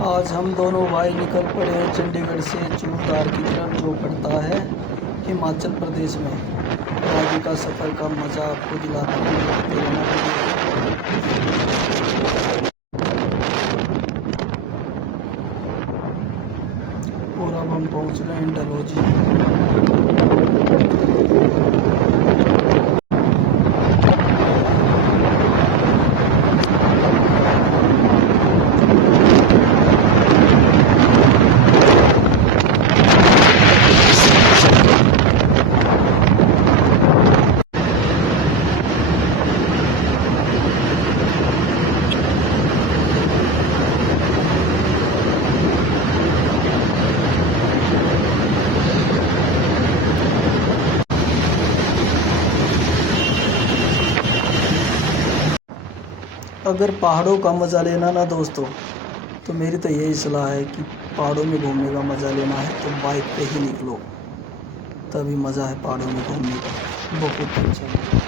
आज हम दोनों भाई निकल पड़े हैं चंडीगढ़ से चूड़धार की तरफ, जो पड़ता है हिमाचल प्रदेश में। और आगे का सफ़र का मज़ा आपको दिलाते हैं, देखते रहना वीडियो। और अब हम पहुंच गए हैं डलहौजी। अगर पहाड़ों का मज़ा लेना ना दोस्तों, तो मेरी तो यही सलाह है कि पहाड़ों में घूमने का मज़ा लेना है तो बाइक पे ही निकलो, तभी मज़ा है पहाड़ों में घूमने का। बहुत अच्छा मज़ा।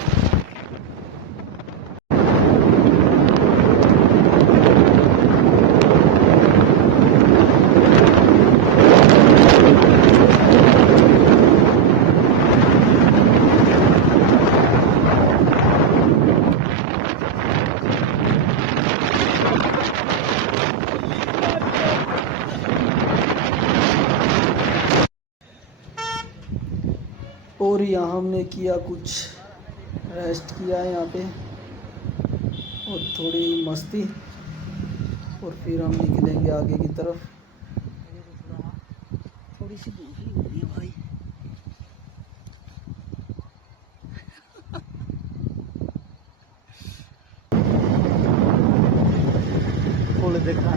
और यहाँ हमने किया कुछ रेस्ट किया है यहाँ पे और थोड़ी मस्ती, और फिर हम निकलेंगे आगे की तरफ। थोड़ी सी दूरी हो रही है भाई। फूल देखना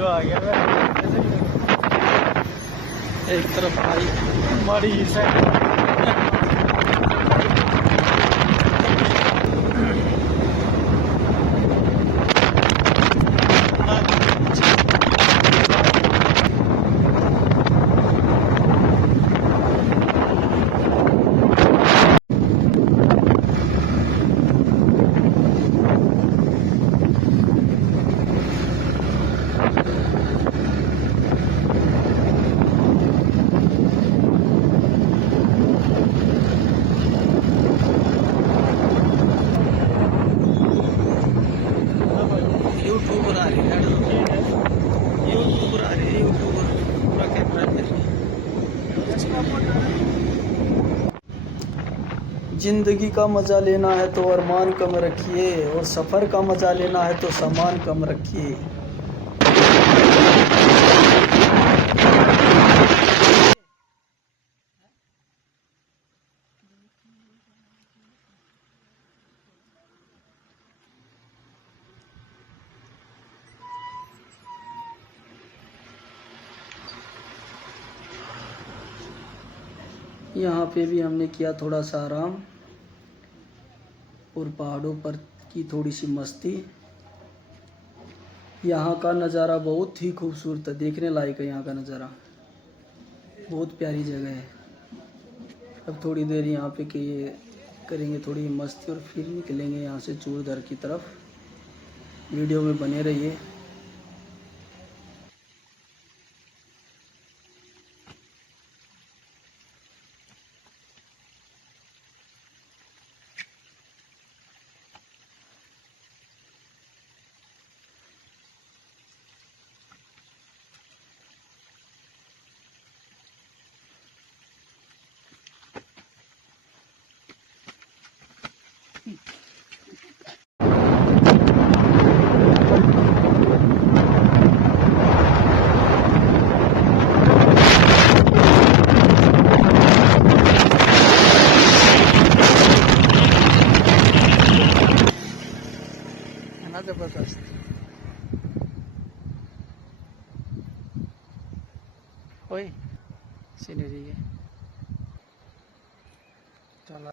आ गया एक तरफ भाई माड़ी से यूट्यूबर आ रही है, यूट्यूबर आ रही है, यूट्यूबर पूरा कैमरा कर रही है। जिंदगी का मज़ा लेना है तो अरमान कम रखिए, और सफ़र का मज़ा लेना है तो सामान कम रखिए। यहाँ पे भी हमने किया थोड़ा सा आराम और पहाड़ों पर की थोड़ी सी मस्ती। यहाँ का नज़ारा बहुत ही खूबसूरत है, देखने लायक है। यहाँ का नज़ारा बहुत प्यारी जगह है। अब थोड़ी देर यहाँ पे करेंगे थोड़ी मस्ती और फिर निकलेंगे यहाँ से चूड़धार की तरफ। वीडियो में बने रहिए। जबरदस्त। ओए सीनरी है। चला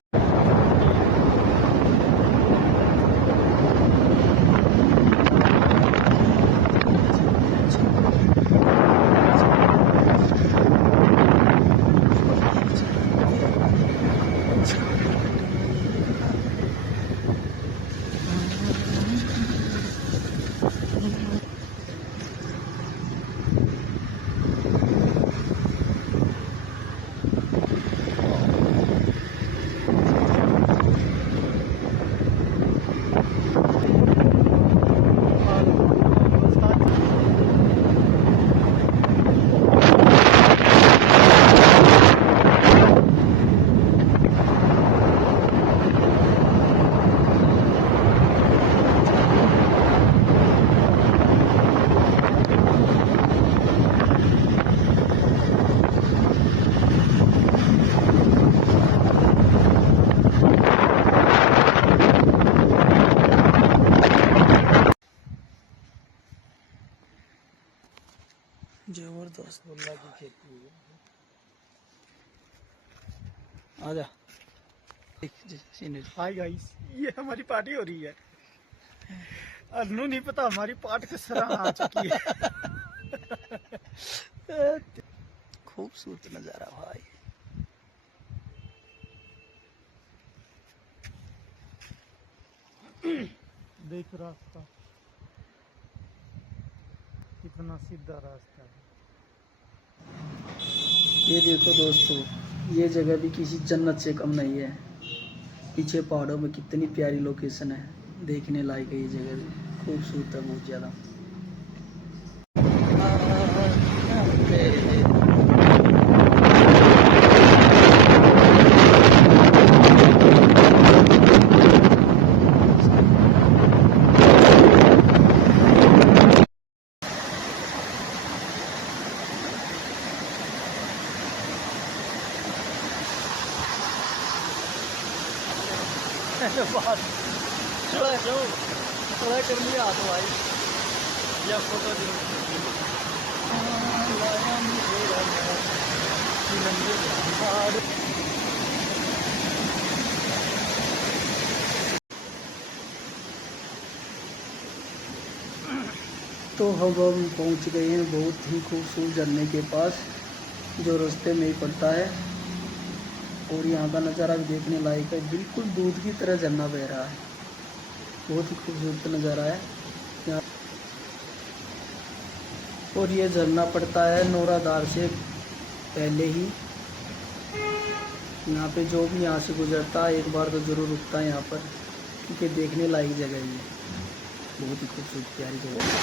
जबरदस्त गुल्ला की खेती है। आजा सीनरी। हाय गाइस, ये हमारी पार्टी हो रही है। अनु नहीं पता हमारी पार्ट किस तरह आ चुकी है। खूबसूरत नज़ारा भाई। देख रास्ता कितना सीधा रास्ता है। ये देखो दोस्तों, ये जगह भी किसी जन्नत से कम नहीं है। पीछे पहाड़ों में कितनी प्यारी लोकेशन है, देखने लायक है। ये जगह भी खूबसूरत है बहुत ज़्यादा। थोड़ा कर लिया हाथ भाई, या फोटो तो हम पहुंच गए हैं बहुत ही खूबसूरत झरने के पास, जो रास्ते में ही पड़ता है। और यहाँ का नज़ारा भी देखने लायक है। बिल्कुल दूध की तरह झरना बह रहा है। बहुत ही खूबसूरत नज़ारा है यहाँ। और ये झरना पड़ता है नौराधार से पहले ही। यहाँ पे जो भी यहाँ से गुजरता है एक बार तो ज़रूर रुकता है यहाँ पर, क्योंकि देखने लायक जगह है ये। बहुत ही खूबसूरत प्यारी जगह है।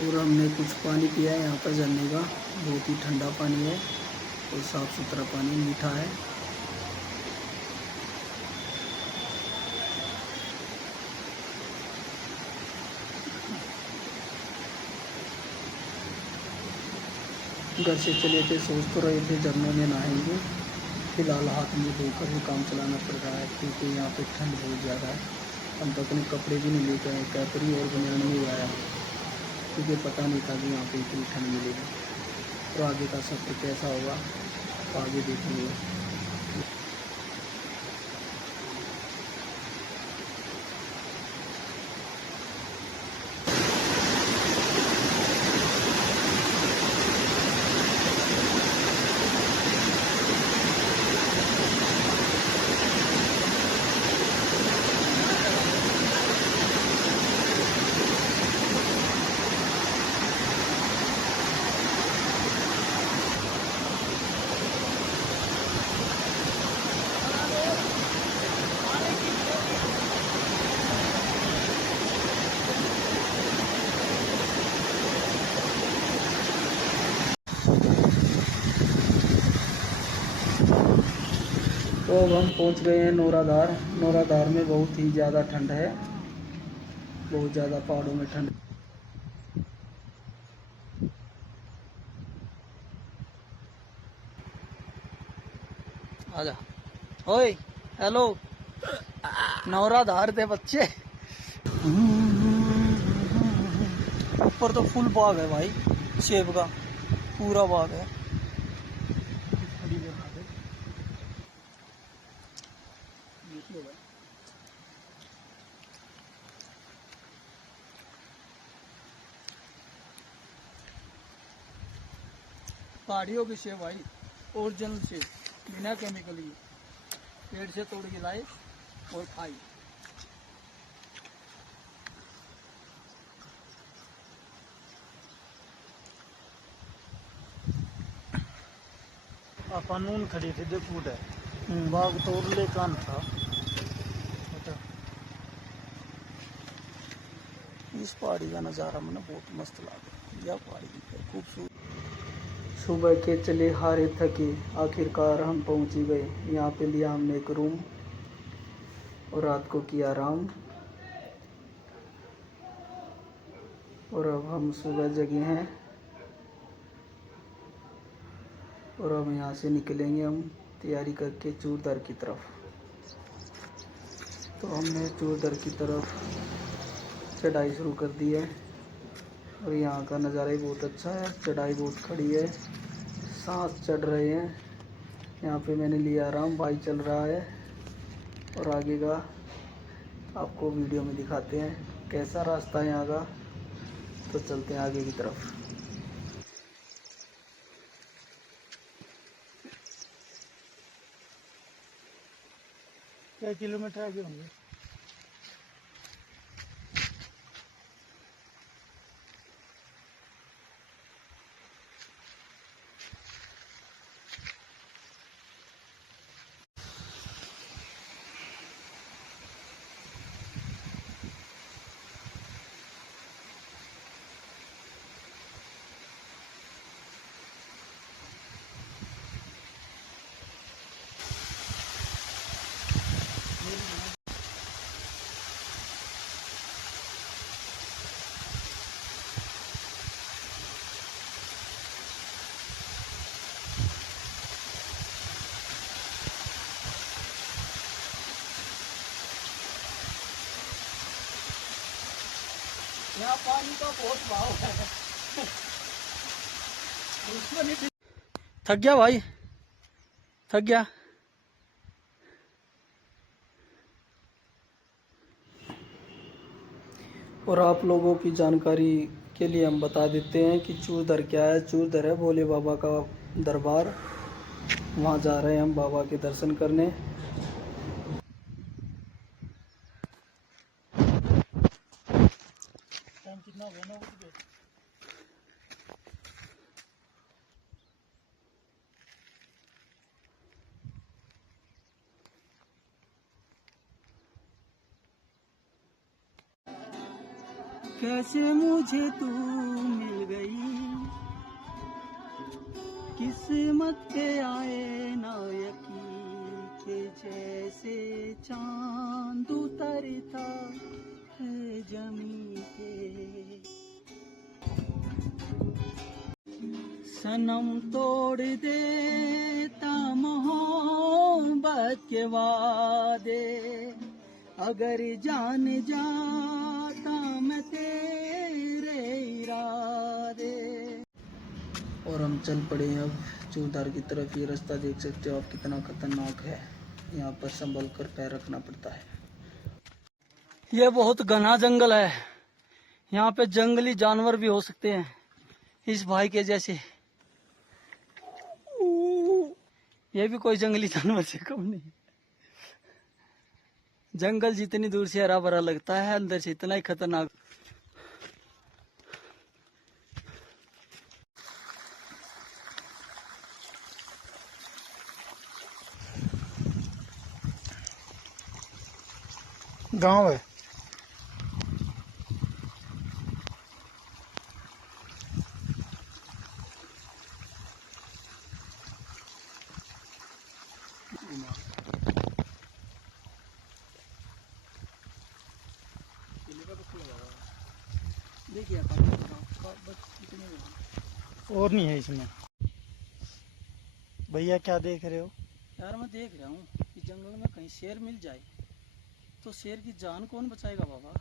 और हमने कुछ पानी पिया है यहाँ पर झरने का। बहुत ही ठंडा पानी है और साफ़ सुथरा पानी, मीठा है। घर से चले थे, सोच तो रहे थे झरनों में नहाएंगे। फिलहाल हाथ मुँह धोकर ही काम चलाना पड़ रहा है, क्योंकि यहाँ पे ठंड बहुत ज़्यादा है। हम तो अपने कपड़े भी नहीं लेके आए, कैपरी और बनियान में आया, क्योंकि पता नहीं था कि यहाँ पे इतनी ठंड मिलेगी। तो आगे का सफ़र कैसा होगा तो आगे देखेंगे। तो अब हम पहुंच गए हैं नौराधार। नौराधार में बहुत ही ज़्यादा ठंड है, बहुत ज़्यादा पहाड़ों में ठंड। आजा ओए। हेलो नौरा धार थे बच्चे। ऊपर तो फुल बाग है भाई, सेब का पूरा बाग है। पहाड़ियों की सेब भाई, ओरिजिनल सेब, बिना केमिकल की, पेड़ से तोड़ के लाए और खाई। अपन नून खड़ी थी देख उधर बाग तोड़ ले कान था। इस पहाड़ी का नज़ारा मुझे बहुत मस्त लगा। यह पहाड़ी है खूबसूरत। सुबह के चले हारे थके, आखिरकार हम पहुंच ही गए। यहाँ पे लिया हमने एक रूम और रात को किया आराम। और अब हम सुबह जगे हैं और अब यहाँ से निकलेंगे हम तैयारी करके चूरदर की तरफ। तो हमने चूरदर की तरफ चढ़ाई शुरू कर दी है और यहाँ का नज़ारा ही बहुत अच्छा है। चढ़ाई बहुत खड़ी है, सांस चढ़ रहे हैं। यहाँ पे मैंने लिया आराम, बाइक चल रहा है और आगे का आपको वीडियो में दिखाते हैं कैसा रास्ता है यहाँ का। तो चलते हैं आगे की तरफ। क्या किलोमीटर आगे होंगे? यहाँ पानी का बहुत भाव है। थक गया भाई, थक गया। और आप लोगों की जानकारी के लिए हम बता देते हैं कि चूरदर क्या है। चूरदर है भोले बाबा का दरबार। वहाँ जा रहे हैं हम बाबा के दर्शन करने। टाइम कितना हो गया? 9 बज गए। कैसे मुझे तू मिल गई, किस्मत के आए नायकी के जैसे चांद उतरता है जमी पे। सनम तोड़ देता मोहब्बत के वादे, अगर जान जाता मैं तेरे इरादे। और हम चल पड़े हैं अब चूरदार की तरफ। ये रास्ता देख सकते हो आप कितना खतरनाक है, यहाँ पर संभल कर पैर रखना पड़ता है। ये बहुत घना जंगल है, यहाँ पे जंगली जानवर भी हो सकते हैं इस भाई के जैसे। ये भी कोई जंगली जानवर से कम नहीं। जंगल जितनी दूर से हरा भरा लगता है, अंदर से इतना ही खतरनाक। गांव है। देखिए और नहीं है इसमें। भैया क्या देख रहे हो? यार मैं देख रहा हूँ कि जंगल में कहीं शेर मिल जाए तो शेर की जान कौन बचाएगा बाबा?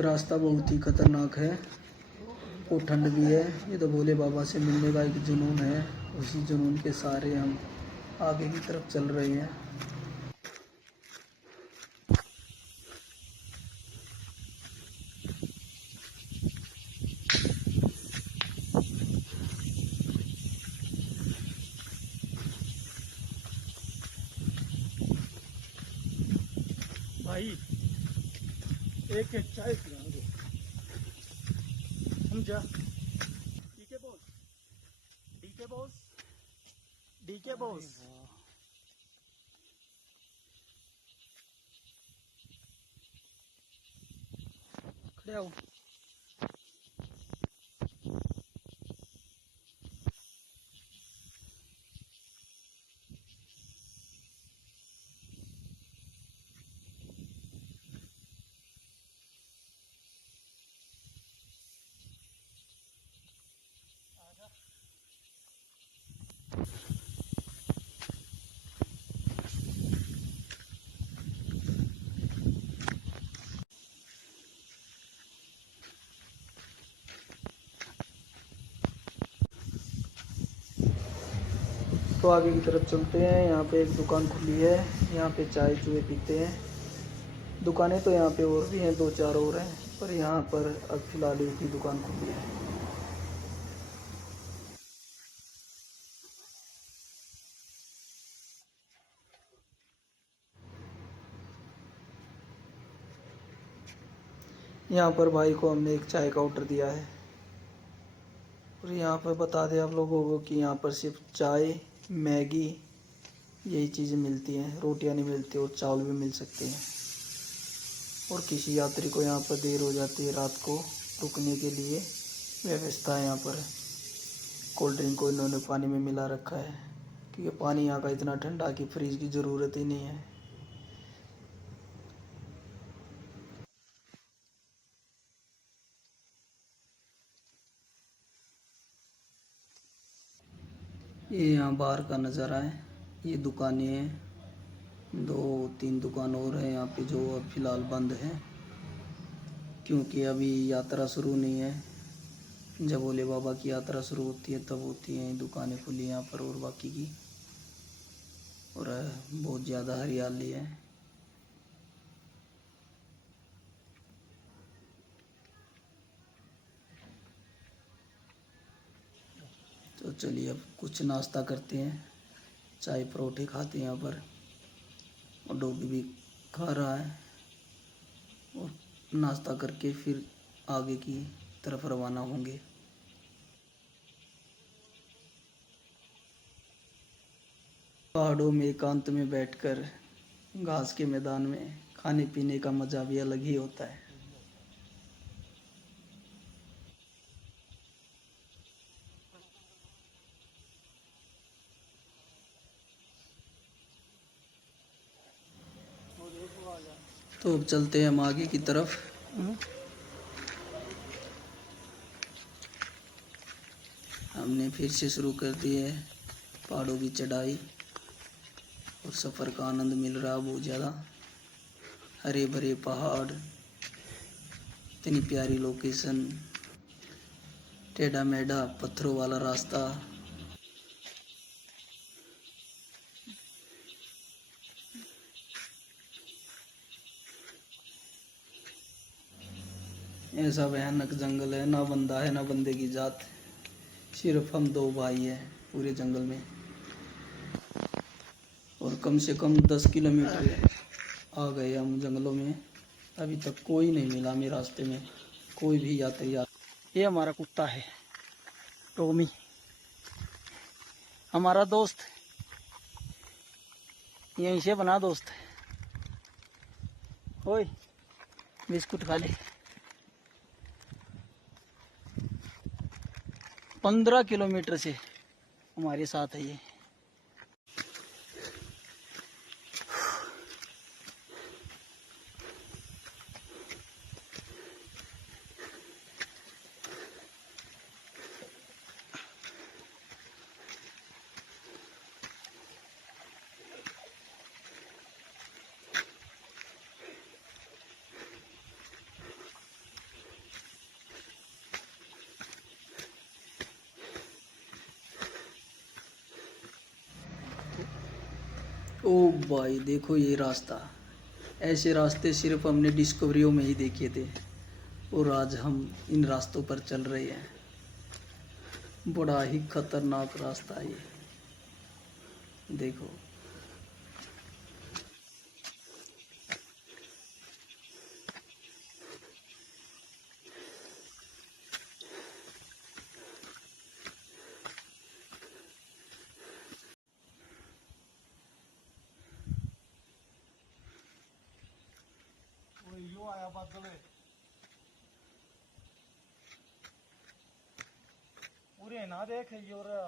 रास्ता बहुत ही खतरनाक है और ठंड भी है। ये तो भोले बाबा से मिलने का एक जुनून है, उसी जुनून के सहारे हम आगे की तरफ चल रहे हैं। भाई एक चाय पिला दो, समझा? ठीक है बॉस, ठीक है बॉस, ठीक है बॉस। खड़े आओ। तो आगे की तरफ चलते हैं। यहाँ पे एक दुकान खुली है, यहाँ पे चाय चूहे पीते हैं। दुकानें तो यहाँ पे और भी हैं, 2-4 और हैं, पर यहाँ पर अब फिलहाल एक ही दुकान खुली है। यहाँ पर भाई को हमने एक चाय का ऑर्डर दिया है और यहाँ पर बता दें आप लोगों को कि यहाँ पर सिर्फ चाय, मैगी यही चीज़ें मिलती हैं, रोटियाँ नहीं मिलती और चावल भी मिल सकते हैं। और किसी यात्री को यहाँ पर देर हो जाती है रात को रुकने के लिए, व्यवस्था है यहाँ पर। कोल्ड ड्रिंक को इन्होंने पानी में मिला रखा है क्योंकि पानी यहाँ का इतना ठंडा कि फ्रीज की ज़रूरत ही नहीं है। ये यहाँ बाहर का नज़ारा है, ये दुकानें हैं, 2-3 दुकान और हैं यहाँ पे जो अब फ़िलहाल बंद है क्योंकि अभी यात्रा शुरू नहीं है। जब भोले बाबा की यात्रा शुरू होती है तब होती हैं दुकानें खुली यहाँ पर और बाकी की। और बहुत ज़्यादा हरियाली है। तो चलिए अब कुछ नाश्ता करते हैं, चाय परोठे खाते हैं यहाँ पर और डॉगी भी खा रहा है और नाश्ता करके फिर आगे की तरफ रवाना होंगे। पहाड़ों में एकांत में बैठकर घास के मैदान में खाने पीने का मज़ा भी अलग ही होता है। तो अब चलते हैं हम आगे की तरफ। हमने फिर से शुरू कर दी है पहाड़ों की चढ़ाई और सफ़र का आनंद मिल रहा है बहुत ज़्यादा। हरे भरे पहाड़, इतनी प्यारी लोकेशन, टेढ़ा मेढ़ा पत्थरों वाला रास्ता। ऐसा भयानक जंगल है, ना बंदा है ना बंदे की जात, सिर्फ हम 2 भाई हैं पूरे जंगल में। और कम से कम 10 किलोमीटर आ गए हम जंगलों में, अभी तक कोई नहीं मिला हमें रास्ते में, कोई भी यात्री। ये हमारा कुत्ता है टॉमी, हमारा दोस्त, यहीं से बना दोस्त। ओए बिस्कुट खा ले। 15 किलोमीटर से हमारे साथ है ये। ओ भाई देखो ये रास्ता, ऐसे रास्ते सिर्फ हमने डिस्कवरियों में ही देखे थे और आज हम इन रास्तों पर चल रहे हैं। बड़ा ही खतरनाक रास्ता है ये, देखो। यो आया बादल पूरे ना देख यो रे।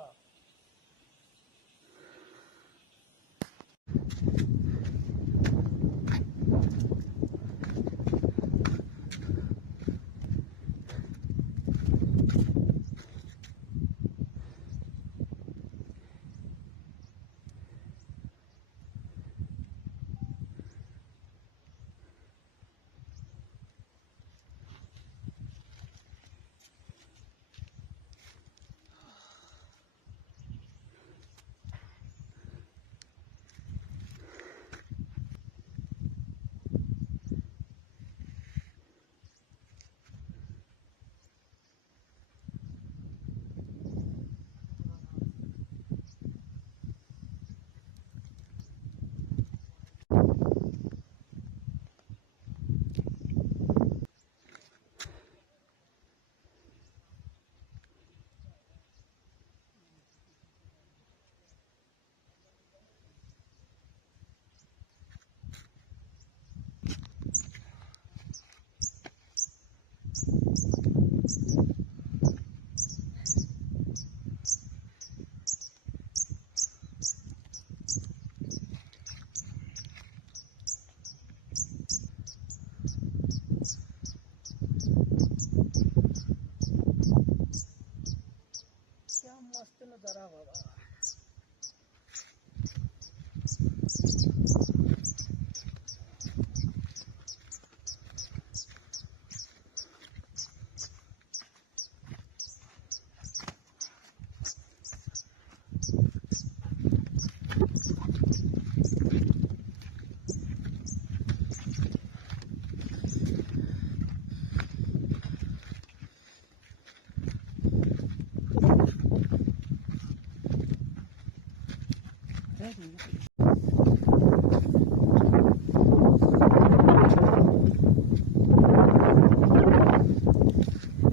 क्या मस्त नजारा बाबा।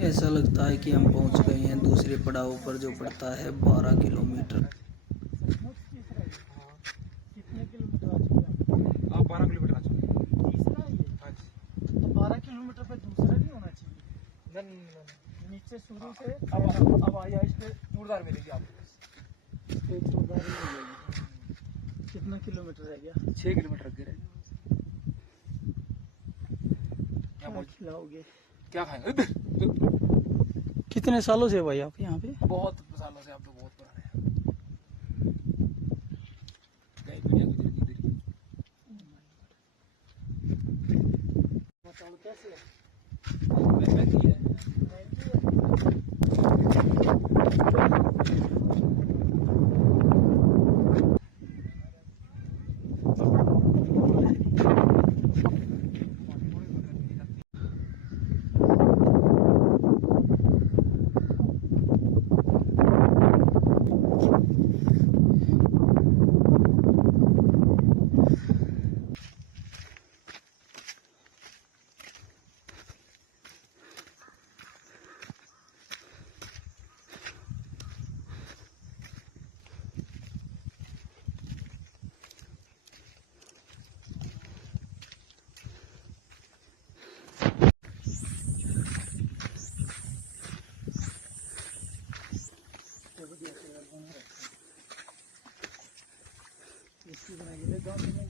ऐसा लगता है कि हम पहुंच गए हैं दूसरे पड़ाव पर, जो पड़ता है 12 किलोमीटर। कितने किलोमीटर आ चुके हैं आप? 12 किलोमीटर आ चुके हैं। तीसरा है ये? हाँ जी। तो 12 किलोमीटर पे दूसरा नहीं होना चाहिए? नहीं, नीचे शुरू से अब आया इस पे जोरदार मिलेगी आपको। इस पे जोरदार ही मिलेगी। कितना किलोमीटर रह गया? 6 किलोमीटर आगे रह गया। क्या खिलाओगे? क्या खाएंगे? कितने सालों से भाई आप यहाँ पे? बहुत सालों से, आप तो बहुत पुराने हैं। कई दुनिया गुजरी गुजरी। बताओ कैसे है? महंगी है। इसकी बनाइए गाँव में।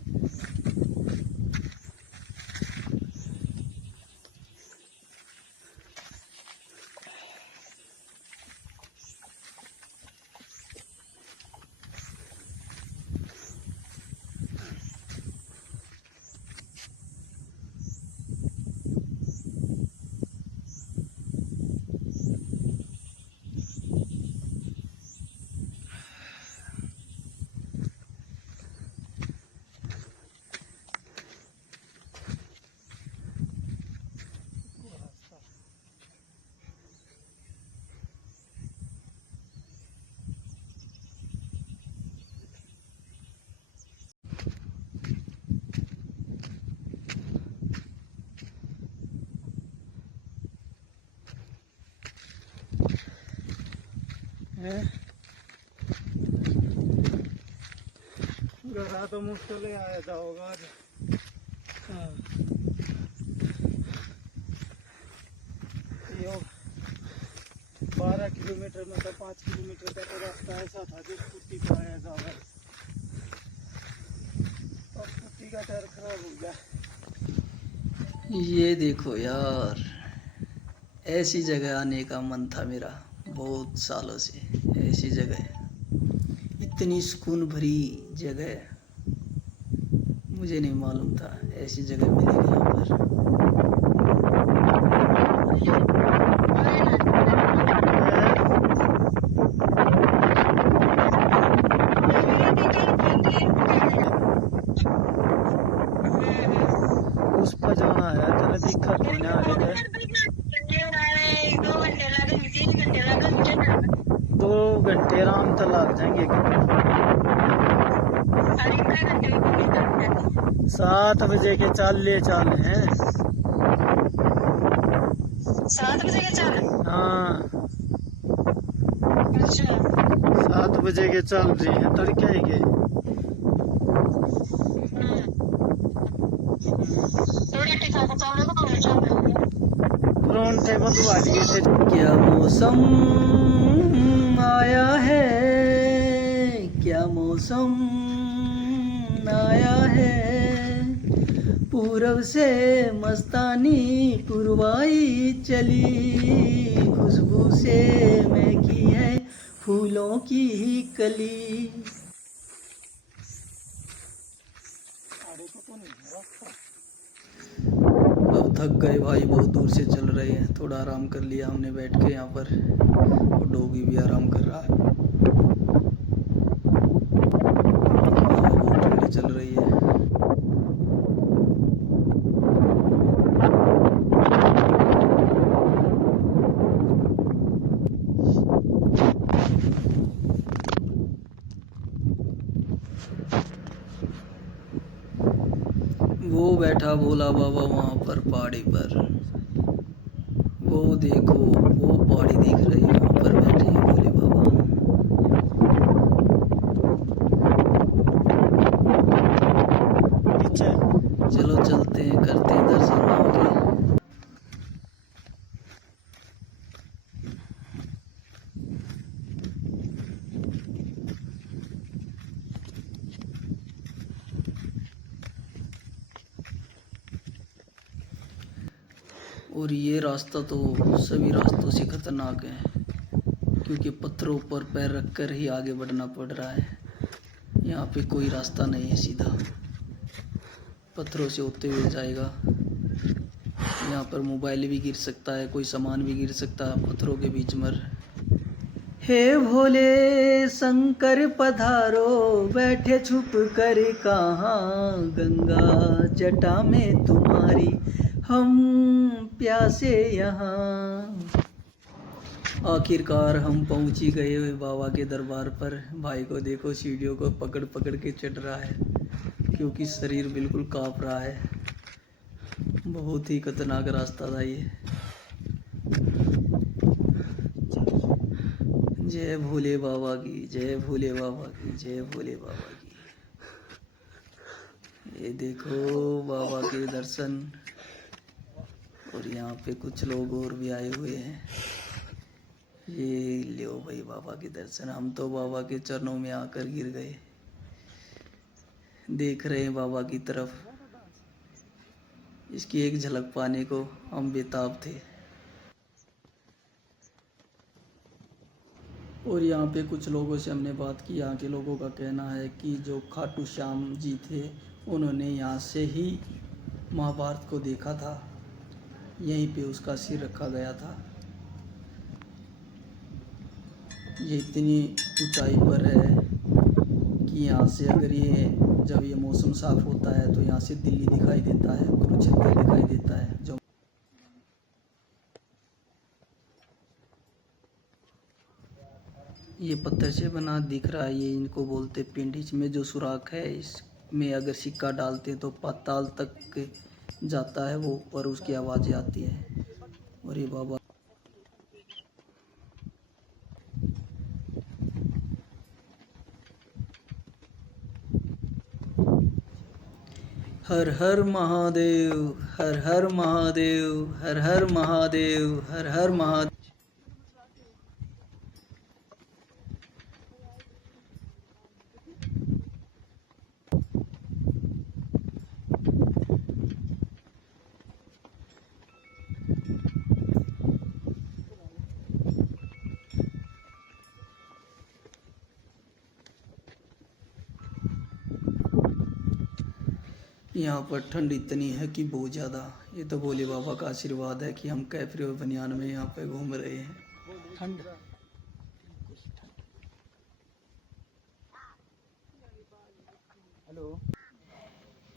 हैं घरा तो मुश्किल ही आया था होगा आज। हाँ। यो 12 किलोमीटर मतलब 5 किलोमीटर का तो रास्ता ऐसा था जो स्कूटी पर आया था बस। और स्कूटी का टायर खराब हो गया। ये देखो यार, ऐसी जगह आने का मन था मेरा बहुत सालों से। ऐसी जगह, इतनी सुकून भरी जगह, मुझे नहीं मालूम था ऐसी जगह मिलेगी यहाँ पर। उस पर जाना है चलो दिक्कत होने वाली है। 2 घंटे आराम तो लग जाएंगे। 7 बजे के चल हैं। 7 बजे के चल। हाँ अच्छा 7 बजे के चल रही हैं तड़के ही के। थोड़ी टिका को चल रहे तो चल परोंठे बनवा लिए थे। क्या मौसम आया है, क्या मौसम आया है, पूरब से मस्तानी पुरवाई चली, खुशबू से महकी है फूलों की कली। अब थक गए भाई, बहुत दूर से चल रहे हैं, थोड़ा आराम कर लिया हमने बैठ के यहाँ पर, और डोगी भी आराम कर रहा है। हवा बहुत ठंडी चल रही है। वो बैठा भोला बाबा वहाँ पर पहाड़ी पर, वो देखो वो पहाड़ी दिख रही है, वहाँ पर बैठे हैं भोले बाबा। पीछे चलो चलते हैं, करते हैं दर्शन वहाँ के। और ये रास्ता तो सभी रास्तों से खतरनाक है, क्योंकि पत्थरों पर पैर रखकर ही आगे बढ़ना पड़ रहा है। यहाँ पे कोई रास्ता नहीं है सीधा, पत्थरों से होते हुए जाएगा। यहाँ पर मोबाइल भी गिर सकता है, कोई सामान भी गिर सकता है पत्थरों के बीच में। हे भोले शंकर पधारो, बैठे छुप कर कहाँ, गंगा जटा में तुम्हारी हम प्यासे यहाँ। आखिरकार हम पहुँच ही गए हुए बाबा के दरबार पर। भाई को देखो सीढ़ियों को पकड़ पकड़ के चढ़ रहा है, क्योंकि शरीर बिल्कुल काँप रहा है। बहुत ही खतरनाक रास्ता था ये। जय भोले बाबा की, जय भोले बाबा की, जय भोले बाबा की। ये देखो बाबा के दर्शन, और यहाँ पे कुछ लोग और भी आए हुए हैं। ये लो भाई बाबा के दर्शन। हम तो बाबा के चरणों में आकर गिर गए, देख रहे हैं बाबा की तरफ। इसकी एक झलक पाने को हम बेताब थे। और यहाँ पे कुछ लोगों से हमने बात की। यहाँ के लोगों का कहना है कि जो खाटू श्याम जी थे, उन्होंने यहाँ से ही महाभारत को देखा था, यहीं पे उसका सिर रखा गया था। ये इतनी ऊंचाई पर है कि यहाँ से अगर ये जब ये मौसम साफ होता है तो यहाँ से दिल्ली दिखाई देता है, कुरुक्षेत्र दिखाई देता है। जो ये पत्थर से बना दिख रहा है, ये इनको बोलते पिंड। इसमें जो सुराख है, इसमें अगर सिक्का डालते हैं तो पाताल तक जाता है वो, और उसकी आवाज़ें आती है। और ये बाबा हर हर महादेव, हर हर महादेव, हर हर महादेव, हर हर महादेव। यहाँ पर ठंड इतनी है कि बहुत ज़्यादा। ये तो भोले बाबा का आशीर्वाद है कि हम कैफरे और बनियान में यहाँ पे घूम रहे हैं। ठंड हेलो।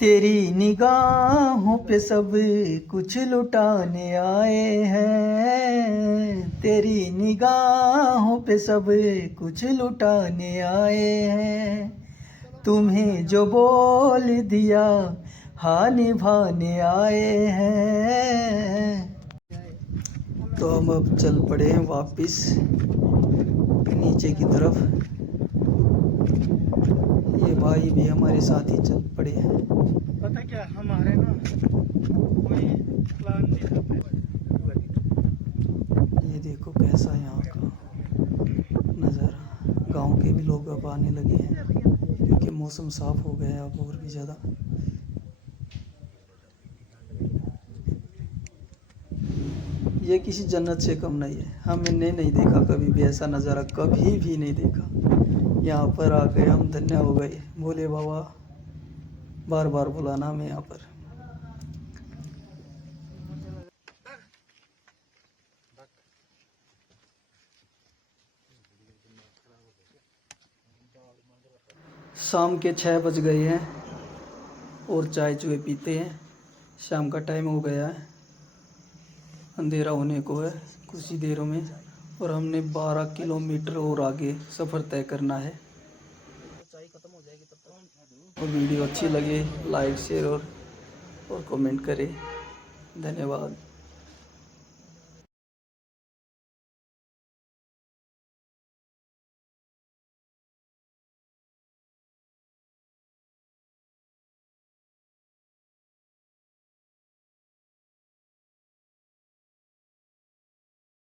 तेरी निगाहों पे सब कुछ लुटाने आए हैं, तेरी निगाहों पे सब कुछ लुटाने आए हैं, तुम्हें जो बोल दिया हाँ निभाने आए हैं। तो हम अब चल पड़े हैं वापस नीचे की तरफ। ये भाई भी हमारे साथ ही चल पड़े हैं। पता क्या हमारे ना कोई प्लान नहीं था। ये देखो कैसा यहाँ का नज़ारा। गांव के भी लोग अब आने लगे हैं क्योंकि मौसम साफ हो गया है अब और भी ज़्यादा। ये किसी जन्नत से कम नहीं है। हमने नहीं देखा कभी भी ऐसा नज़ारा, कभी भी नहीं देखा। यहाँ पर आकर हम धन्य हो गए। भोले बाबा बार बार बुलाना हमें यहाँ पर। शाम के 6 बज गए हैं और चाय चुए पीते हैं। शाम का टाइम हो गया है, अंधेरा होने को है कुछ ही देरों में, और हमने 12 किलोमीटर और आगे सफ़र तय करना है। चाय खत्म हो जाएगी तब तक। और वीडियो अच्छी लगे लाइक शेयर और कमेंट करें। धन्यवाद।